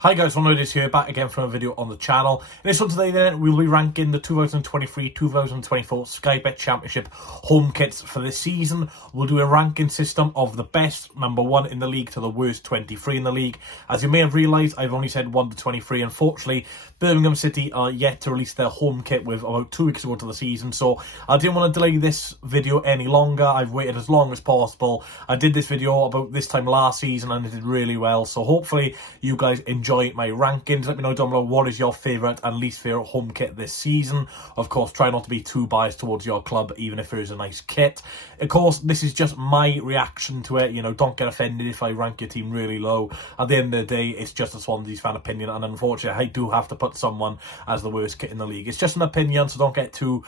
Hi guys, RD-LEICESTER here, back again from a video on the channel. In this one today then, we'll be ranking the 2023-2024 Sky Bet Championship home kits for this season. We'll do a ranking system of the best number 1 in the league to the worst 23 in the league. As you may have realised, I've only said 1 to 23. Unfortunately, Birmingham City are yet to release their home kit with about 2 weeks ago to the season, so I didn't want to delay this video any longer. I've waited as long as possible. I did this video about this time last season and it did really well, so hopefully you guys enjoy my rankings. Let me know down below what is your favourite and least favourite home kit this season. Of course, try not to be too biased towards your club, even if there is a nice kit. Of course, this is just my reaction to it. You know, don't get offended if I rank your team really low. At the end of the day, it's just a Swansea's fan opinion, and unfortunately, I do have to put someone as the worst kit in the league. It's just an opinion, so don't get too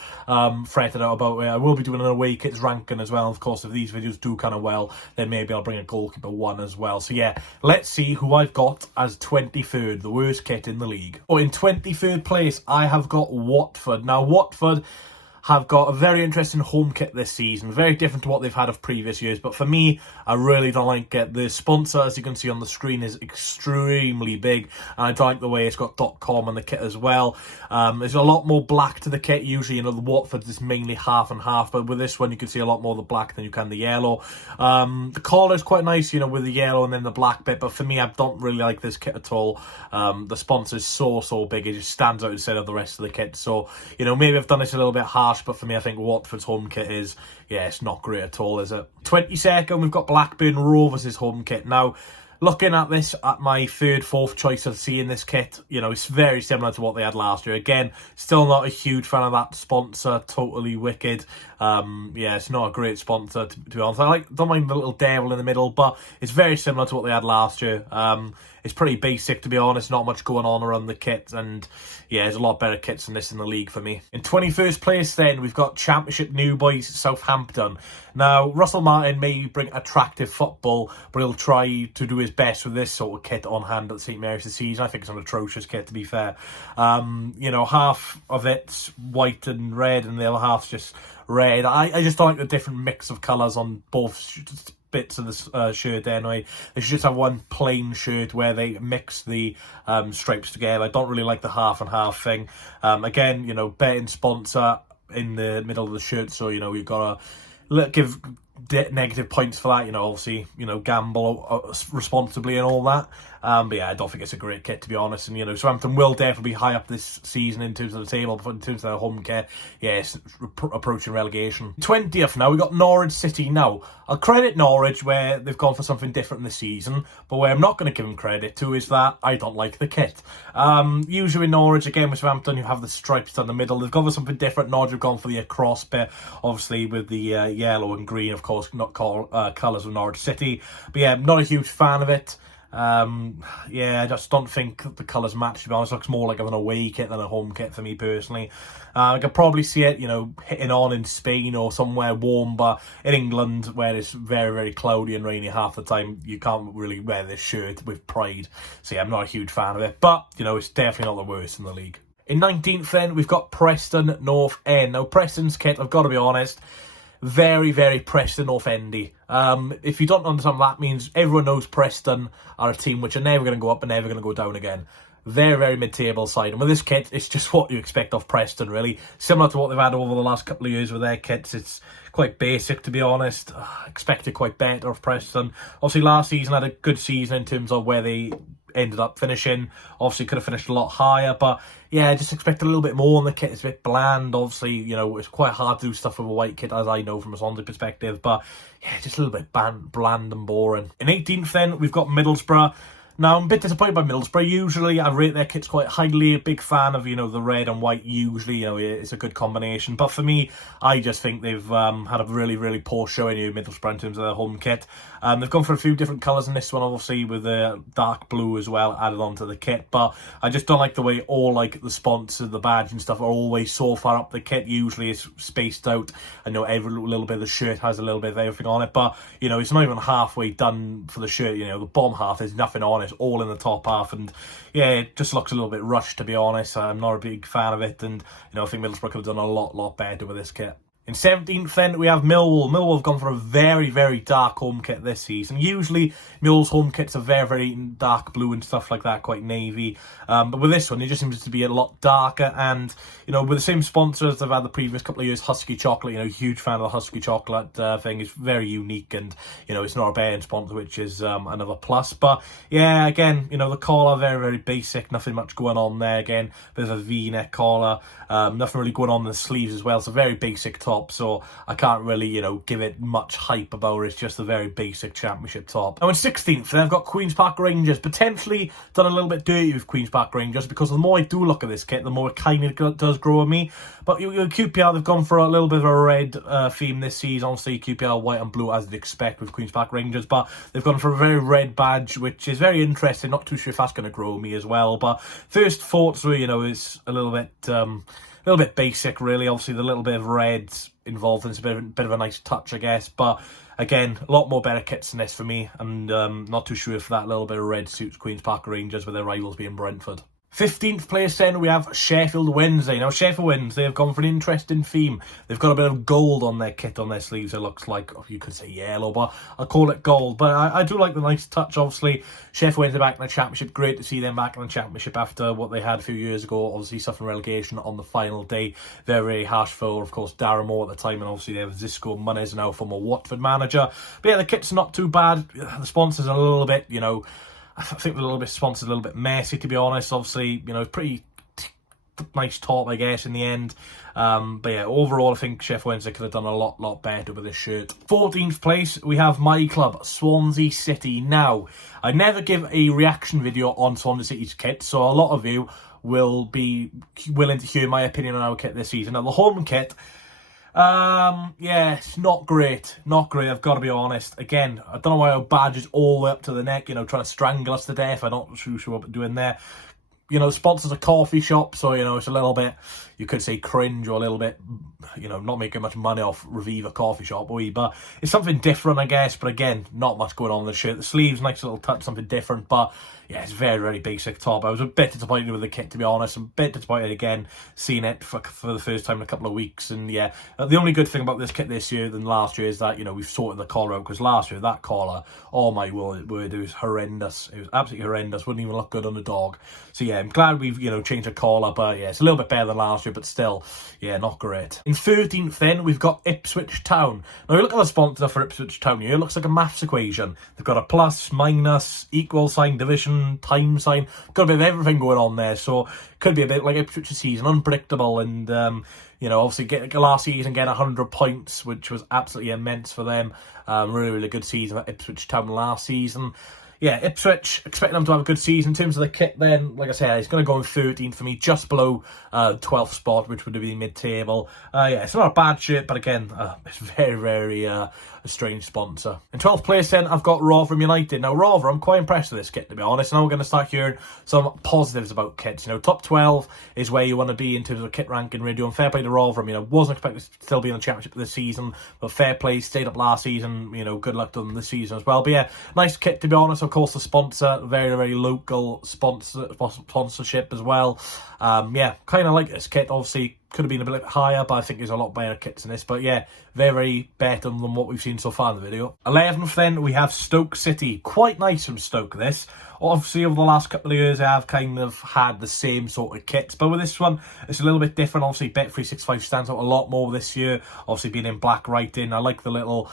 fretted out about it. I will be doing an away kits ranking as well. Of course, if these videos do kind of well, then maybe I'll bring a goalkeeper one as well. So yeah, let's see who I've got as 23rd, the worst kit in the league. Oh, in 23rd place, I have got Watford. Now, Watford have got a very interesting home kit this season, very different to what they've had of previous years, but for me, I really don't like it. The sponsor, as you can see on the screen, is extremely big, and I don't like the way it's got .com on the kit as well. There's a lot more black to the kit. Usually, you know, the Watford is mainly half and half, but with this one, you can see a lot more of the black than you can the yellow. The collar is quite nice, you know, with the yellow and then the black bit, but for me, I don't really like this kit at all. The sponsor is so big, it just stands out instead of the rest of the kit, so, you know, maybe I've done this a little bit harsh, but for me, I think Watford's home kit is, yeah, it's not great at all, is it? 22nd, we've got Blackburn Rovers' home kit. Now, looking at this, at my third, fourth choice of seeing this kit, you know, it's very similar to what they had last year. Again, still not a huge fan of that sponsor, totally wicked. Yeah, it's not a great sponsor, to be honest. Don't mind the little devil in the middle, but it's very similar to what they had last year. It's pretty basic, to be honest, not much going on around the kit, and yeah, there's a lot better kits than this in the league for me. In 21st place then, we've got Championship New Boys Southampton. Now, Russell Martin may bring attractive football, but he'll try to do his best with this sort of kit on hand at St Mary's this season. I think it's an atrocious kit, to be fair. You know, half of it's white and red, and the other half's just red. I just don't like the different mix of colours on both bits of the shirt anyway. They should just have one plain shirt where they mix the stripes together. I don't really like the half and half thing. Again, you know, betting sponsor in the middle of the shirt, so, you know, you've got to give negative points for that, you know, obviously, you know, gamble responsibly and all that. But yeah, I don't think it's a great kit, to be honest. And, you know, Southampton will definitely be high up this season in terms of the table, but in terms of their home kit, yeah, it's approaching relegation. 20th now, we got Norwich City. Now, I'll credit Norwich where they've gone for something different this season, but where I'm not going to give them credit to is that I don't like the kit. Usually Norwich, again with Southampton, you have the stripes down the middle. They've gone for something different. Norwich have gone for the across bit, obviously with the yellow and green, of course, not colours of Norwich City. But yeah, I'm not a huge fan of it. Yeah, I just don't think the colours match, to be honest. It looks more like an away kit than a home kit for me personally. I could probably see it, you know, hitting on in Spain or somewhere warm, but in England, where it's very cloudy and rainy half the time, you can't really wear this shirt with pride. So yeah, I'm not a huge fan of it, but, you know, it's definitely not the worst in the league. In 19th then, we've got Preston North End. Now, Preston's kit, I've got to be honest, very Preston North Endy. If you don't understand what that means, everyone knows Preston are a team which are never going to go up and never going to go down again. Very mid-table side. And with this kit, it's just what you expect of Preston, really. Similar to what they've had over the last couple of years with their kits. It's quite basic, to be honest. Expected quite better of Preston. Obviously, last season had a good season in terms of where they ended up finishing. Obviously, could have finished a lot higher, but yeah, just expect a little bit more on the kit. It's a bit bland. Obviously, you know, it's quite hard to do stuff with a white kit, as I know from a Swansea perspective, but yeah, just a little bit bland and boring. In 18th then, we've got Middlesbrough. Now, I'm a bit disappointed by Middlesbrough. Usually, I rate their kits quite highly. A big fan of, you know, the red and white. Usually, you know, it's a good combination. But for me, I just think they've had a really poor showing here, Middlesbrough, in terms of their home kit. They've gone for a few different colours in this one, obviously, with the dark blue as well added onto the kit. But I just don't like the way all, like, the sponsor, the badge and stuff are always so far up the kit. Usually, it's spaced out. I know every little bit of the shirt has a little bit of everything on it. But, you know, it's not even halfway done for the shirt. You know, the bottom half, there's nothing on it. All in the top half, and yeah, it just looks a little bit rushed, to be honest. I'm not a big fan of it, and, you know, I think Middlesbrough could have done a lot better with this kit. In 17th then we have Millwall. Millwall have gone for a very, very dark home kit this season. Usually Millwall's home kits are very, very dark blue and stuff like that, quite navy. But with this one, it just seems to be a lot darker. And, you know, with the same sponsors they've had the previous couple of years, Husky Chocolate, you know, huge fan of the Husky Chocolate thing. It's very unique and, you know, it's not a Bayern sponsor, which is another plus. But, yeah, again, you know, the collar, very, very basic. Nothing much going on there. Again, there's a V-neck collar. Nothing really going on in the sleeves as well. It's a very basic top. So I can't really, you know, give it much hype about it. It's just a very basic championship top. Now in 16th, they've got Queen's Park Rangers. Potentially done a little bit dirty with Queen's Park Rangers because the more I do look at this kit, the more it kind of does grow on me. But QPR, they've gone for a little bit of a red theme this season. Obviously, QPR white and blue as you'd expect with Queen's Park Rangers. But they've gone for a very red badge, which is very interesting. Not too sure if that's going to grow me as well. But first thoughts were, you know, is a little bit basic, really. Obviously, the little bit of red involved in it's a bit of a nice touch, I guess. But again, a lot more better kits than this for me, and not too sure if that little bit of red suits Queen's Park Rangers with their rivals being Brentford. 15th place then we have Sheffield Wednesday. Now Sheffield Wednesday have gone for an interesting theme. They've got a bit of gold on their kit on their sleeves. It looks like, you could say yellow, but I'll call it gold. But I do like the nice touch. Obviously Sheffield Wednesday back in the championship. Great to see them back in the championship after what they had a few years ago. Obviously suffering relegation on the final day. Very, very harsh for, of course, Darren Moore at the time, and obviously they have Xisco Munez now, former Watford manager. But yeah, the kit's not too bad. The sponsors are a little bit, you know, I think the little bit sponsored a little bit messy, to be honest. Obviously, you know, pretty nice top, I guess, in the end. But yeah, overall, I think Sheffield Wednesday could have done a lot better with this shirt. 14th place, we have my club, Swansea City. Now, I never give a reaction video on Swansea City's kit, so a lot of you will be willing to hear my opinion on our kit this season. Now, the home kit, yeah, it's not great. I've got to be honest. Again, I don't know why our badge is all the way up to the neck, you know, trying to strangle us to death. I'm not sure what we're doing there. You know, sponsors a coffee shop, so, you know, it's a little bit, you could say cringe, or a little bit, you know, not making much money off Reviva coffee shop, but it's something different, I guess. But again, not much going on with the shirt. The sleeves, nice little touch, something different, but yeah, it's very, very basic top. I was a bit disappointed with the kit, to be honest. I'm a bit disappointed again, seeing it for the first time in a couple of weeks. And yeah, the only good thing about this kit this year than last year is that, you know, we've sorted the collar out, because last year, that collar, oh my word, it was horrendous. It was absolutely horrendous. Wouldn't even look good on the dog. So yeah, I'm glad we've, you know, changed the collar, but yeah, it's a little bit better than last year, but still, yeah, not great. In 13th then, we've got Ipswich Town. Now, you look at the sponsor for Ipswich Town here, it looks like a maths equation. They've got a plus, minus, equal sign, division, time sign, got a bit of everything going on there, so could be a bit like Ipswich's season, unpredictable. And you know, obviously last season getting 100 points, which was absolutely immense for them. Really good season at Ipswich Town last season. Yeah, Ipswich, expecting them to have a good season. In terms of the kit then, like I said, it's going to go in 13th for me, just below 12th spot, which would be mid-table. Yeah, it's not a bad shirt, but again, it's very, very a strange sponsor. In 12th place then, I've got Rotherham United. Now, Rotherham, I'm quite impressed with this kit, to be honest. Now we're going to start hearing some positives about kits. You know, top 12 is where you want to be in terms of kit ranking radio. And fair play to Rotherham. You know, wasn't expected to still be in the championship this season, but fair play, stayed up last season. You know, good luck to them this season as well. But yeah, nice kit, to be honest. Of course, the sponsor, very, very local sponsorship as well. Yeah, kind of like this kit. Obviously, could have been a bit higher, but I think there's a lot better kits in this. But yeah, very, very better than what we've seen so far in the video. 11th then, we have Stoke City. Quite nice from Stoke, this. Obviously, over the last couple of years, I've kind of had the same sort of kits. But with this one, it's a little bit different. Obviously, Bet365 stands out a lot more this year. Obviously, being in black writing. I like the little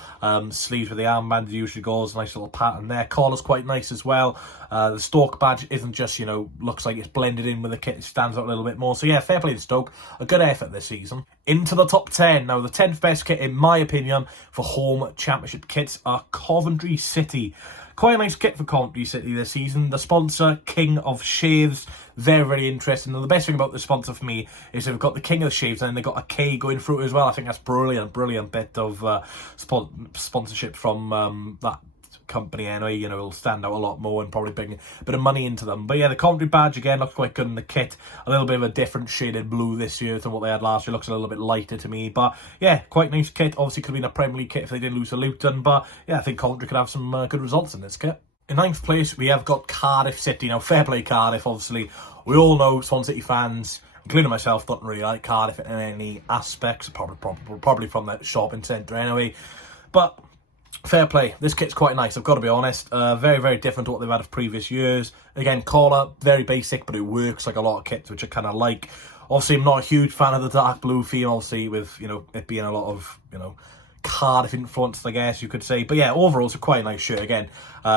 sleeves with the armband usually goes. Nice little pattern there. Collar's quite nice as well. The Stoke badge isn't just, you know, looks like it's blended in with the kit. It stands out a little bit more. So yeah, fair play to Stoke. A good effort this season. Into the top 10. Now, the 10th best kit, in my opinion, for home championship kits are Coventry City. Quite a nice kit for Coventry City this season. The sponsor, King of Shaves, very, very interesting. And the best thing about the sponsor for me is they've got the King of Shaves and they've got a K going through it as well. I think that's brilliant bit of sponsorship from that company anyway. You know, it'll stand out a lot more and probably bring a bit of money into them. But yeah, the Coventry badge again looks quite good in the kit. A little bit of a different shaded blue this year than what they had last year. Looks a little bit lighter to me, but yeah, quite nice kit. Obviously could have been a Premier League kit if they didn't lose to Luton, but yeah, I think Coventry could have some good results in this kit. In 9th place, we have got Cardiff City. Now, fair play Cardiff, obviously. We all know, Swansea City fans, including myself, don't really like Cardiff in any aspects, probably from that shopping centre anyway. But fair play, this kit's quite nice, I've got to be honest. Very, very different to what they've had of previous years. Again, collar, very basic, but it works like a lot of kits, which I kind of like. Obviously, I'm not a huge fan of the dark blue theme, obviously, with, you know, it being a lot of, you know, Cardiff influenced, I guess you could say. But yeah, overall, it's a quite nice shirt. Again,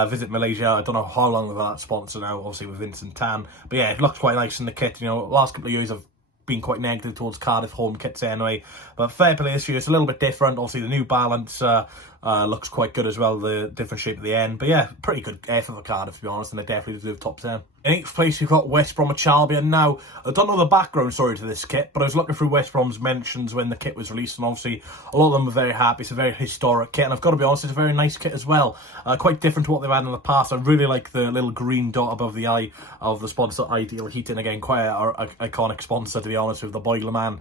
Visit Malaysia, I don't know how long they've had that sponsor now, obviously with Vincent Tan. But yeah, it looks quite nice in the kit. You know, last couple of years I've been quite negative towards Cardiff home kits anyway. But fair play this year, it's a little bit different. Obviously, the New Balance looks quite good as well, the different shape at the end. But yeah, pretty good effort for Cardiff, to be honest, and they definitely deserve top 10. In 8th place, you've got West Bromwich Albion. Now, I don't know the background story to this kit, but I was looking through West Brom's mentions when the kit was released, and obviously a lot of them were very happy. It's a very historic kit, and I've got to be honest, it's a very nice kit as well. Quite different to what they've had in the past. I really like the little green dot above the eye of the sponsor, Ideal Heating. Again, quite an iconic sponsor, to be honest, with the Boiler Man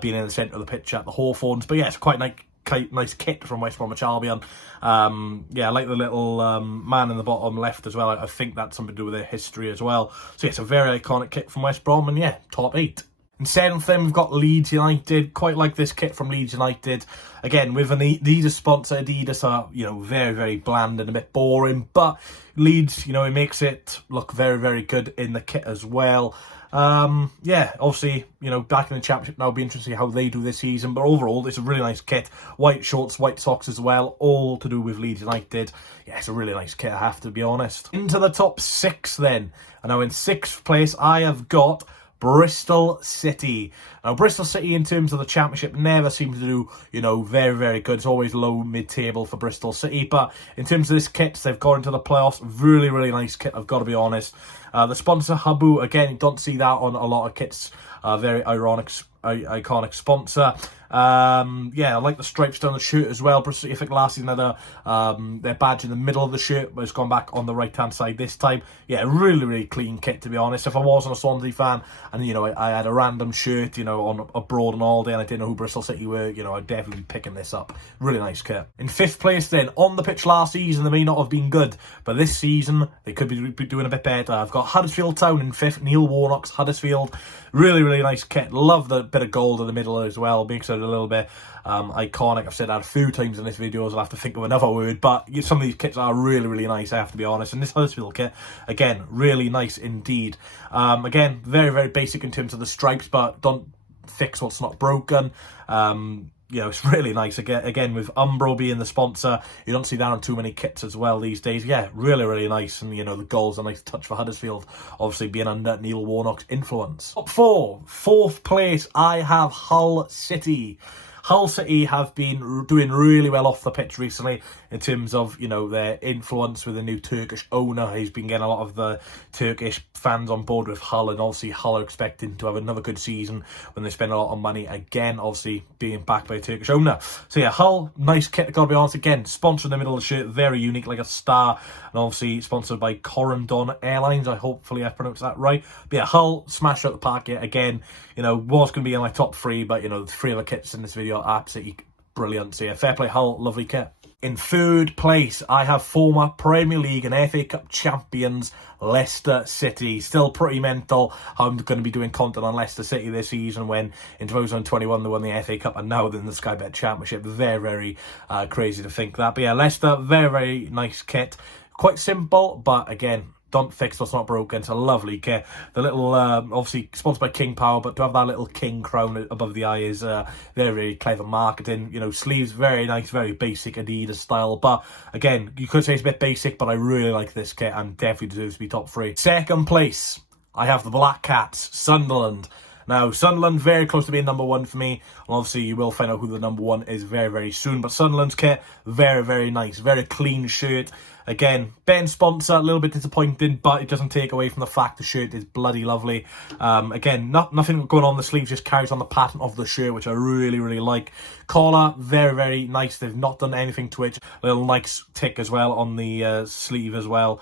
being in the centre of the pitch at the Hawthorns. But yeah, it's quite nice kit from West Bromwich Albion. Yeah, I like the little man in the bottom left as well. I think that's something to do with their history as well. So yeah, it's a very iconic kit from West Brom, and yeah, top 8. In 7th then, we've got Leeds United. Quite like this kit from Leeds United. Again, with an Adidas sponsor, Adidas are, you know, very, very bland and a bit boring. But Leeds, you know, it makes it look very, very good in the kit as well. Yeah, obviously, you know, back in the Championship now, it'll be interesting how they do this season. But overall, it's a really nice kit. White shorts, white socks as well, all to do with Leeds United. Yeah, it's a really nice kit, I have to be honest. Into the top 6 then. And now in 6th place, I have got Bristol City. Now, Bristol City, in terms of the Championship, never seem to do, you know, very, very good. It's always low mid-table for Bristol City. But in terms of this kit, they've got into the playoffs. Really, really nice kit, I've got to be honest. The sponsor, Habu, again, you don't see that on a lot of kits. Very iconic sponsor. Yeah, I like the stripes down the shirt as well. Bristol City, I think last season had their badge in the middle of the shirt, but it's gone back on the right-hand side this time. Yeah, really, really clean kit, to be honest. If I wasn't a Swansea fan and, you know, I had a random shirt, you know, on abroad and all day, and I didn't know who Bristol City were, you know, I'd definitely be picking this up. Really nice kit. In 5th place then, on the pitch last season, they may not have been good, but this season, they could be doing a bit better. I've got Huddersfield Town in 5th, Neil Warnock's Huddersfield. Really, really nice kit. Love the bit of gold in the middle as well. Makes it a little bit iconic. I've said that a few times in this video, so I'll have to think of another word. But some of these kits are really, really nice, I have to be honest. And this Huddersfield kit, again, really nice indeed. Again, very, very basic in terms of the stripes, but don't fix what's not broken. You know, it's really nice. Again, with Umbro being the sponsor, you don't see that on too many kits as well these days. Yeah, really, really nice. And, you know, the goal's a nice touch for Huddersfield, obviously being under Neil Warnock's influence. Top 4, 4th place, I have Hull City. Hull City have been doing really well off the pitch recently in terms of, you know, their influence with the new Turkish owner. He's been getting a lot of the Turkish fans on board with Hull, and obviously Hull are expecting to have another good season when they spend a lot of money again, obviously being backed by a Turkish owner. So yeah, Hull, nice kit, gotta be honest. Again, sponsored in the middle of the shirt, very unique, like a star, and obviously sponsored by Corendon Airlines. Hopefully I pronounced that right. But yeah, Hull smashed out the park yet again. You know, was going to be in my top 3, but, you know, the 3 other kits in this video are absolutely brilliant. So yeah, fair play Hull, lovely kit. In 3rd place, I have former Premier League and FA Cup champions Leicester City. Still pretty mental how I'm going to be doing content on Leicester City this season, when in 2021 they won the FA Cup and now they're in the Sky Bet Championship. Very, very crazy to think that. But yeah, Leicester, very, very nice kit. Quite simple, but again, don't fix what's not broken. It's a lovely kit. The little, obviously sponsored by King Power, but to have that little king crown above the eye is very, very clever marketing. You know, sleeves, very nice, very basic Adidas style. But again, you could say it's a bit basic, but I really like this kit and definitely deserves to be top 3. 2nd place, I have the Black Cats, Sunderland. Now, Sunderland, very close to being number 1 for me. And obviously, you will find out who the number 1 is very, very soon. But Sunderland's kit, very, very nice. Very clean shirt. Again, Ben sponsor, a little bit disappointing, but it doesn't take away from the fact the shirt is bloody lovely. Again, nothing going on the sleeves, just carries on the pattern of the shirt, which I really, really like. Collar, very, very nice. They've not done anything to it. A little nice tick as well on the sleeve as well.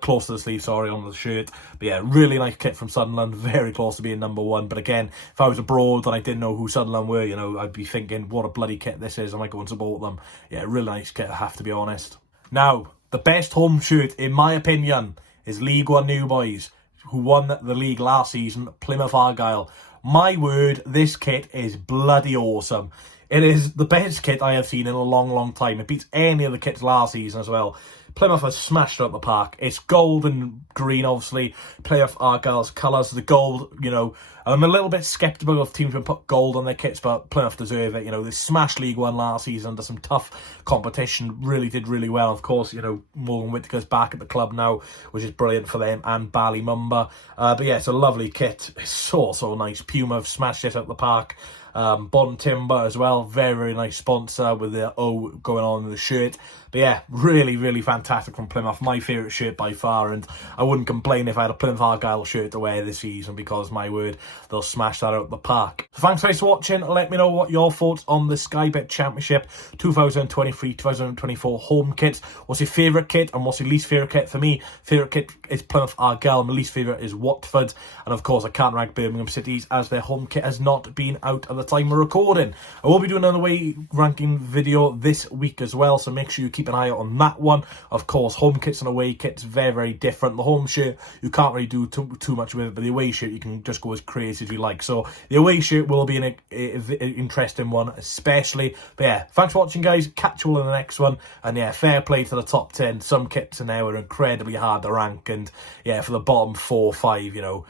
Close to the sleeve, sorry, on the shirt. But yeah, really nice kit from Sunderland. Very close to being number 1. But again, if I was abroad and I didn't know who Sunderland were, you know, I'd be thinking, what a bloody kit this is. I might go and support them. Yeah, really nice kit, I have to be honest. Now, the best home shirt, in my opinion, is League One New Boys, who won the league last season, Plymouth Argyle. My word, this kit is bloody awesome. It is the best kit I have seen in a long, long time. It beats any of the kits last season as well. Plymouth has smashed it up the park. It's gold and green, obviously. Plymouth Argyle's colours. The gold, you know, I'm a little bit sceptical of teams when put gold on their kits, but Plymouth deserve it. You know, they smashed League One last season under some tough competition. Really did really well. Of course, you know, Morgan Whittaker's back at the club now, which is brilliant for them, and Ballymumba. But yeah, it's a lovely kit. It's so nice. Puma have smashed it up the park. Bond Timber as well, very nice sponsor with the O going on in the shirt. But yeah, really fantastic from Plymouth. My favourite shirt by far, and I wouldn't complain if I had a Plymouth Argyle shirt to wear this season, because my word, they'll smash that out the park. So thanks guys for watching. Let me know what your thoughts on the Sky Bet Championship 2023-2024 home kits. What's your favourite kit and what's your least favourite kit? For me, favourite kit is Plymouth Argyle, my least favourite is Watford, and of course I can't rank Birmingham City's as their home kit has not been out at the time we're recording. I will be doing another way ranking video this week as well, so make sure you keep an eye out on that one. Of course, home kits and away kits very different. The home shirt you can't really do too much with it, but the away shirt you can just go as crazy as you like. So the away shirt will be an interesting one especially. But yeah, thanks for watching guys. Catch you all in the next one. And yeah, fair play to the top 10. Some kits in there were incredibly hard to rank, and yeah, for the bottom 4 or 5, you know,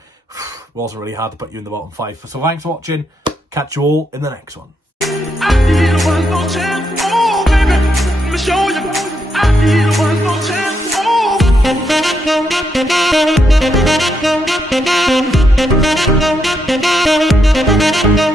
wasn't really hard to put you in the bottom 5. So thanks for watching. Catch you all in the next one. I need one more chance. Oh, baby, let me show you. I need one more chance. Oh.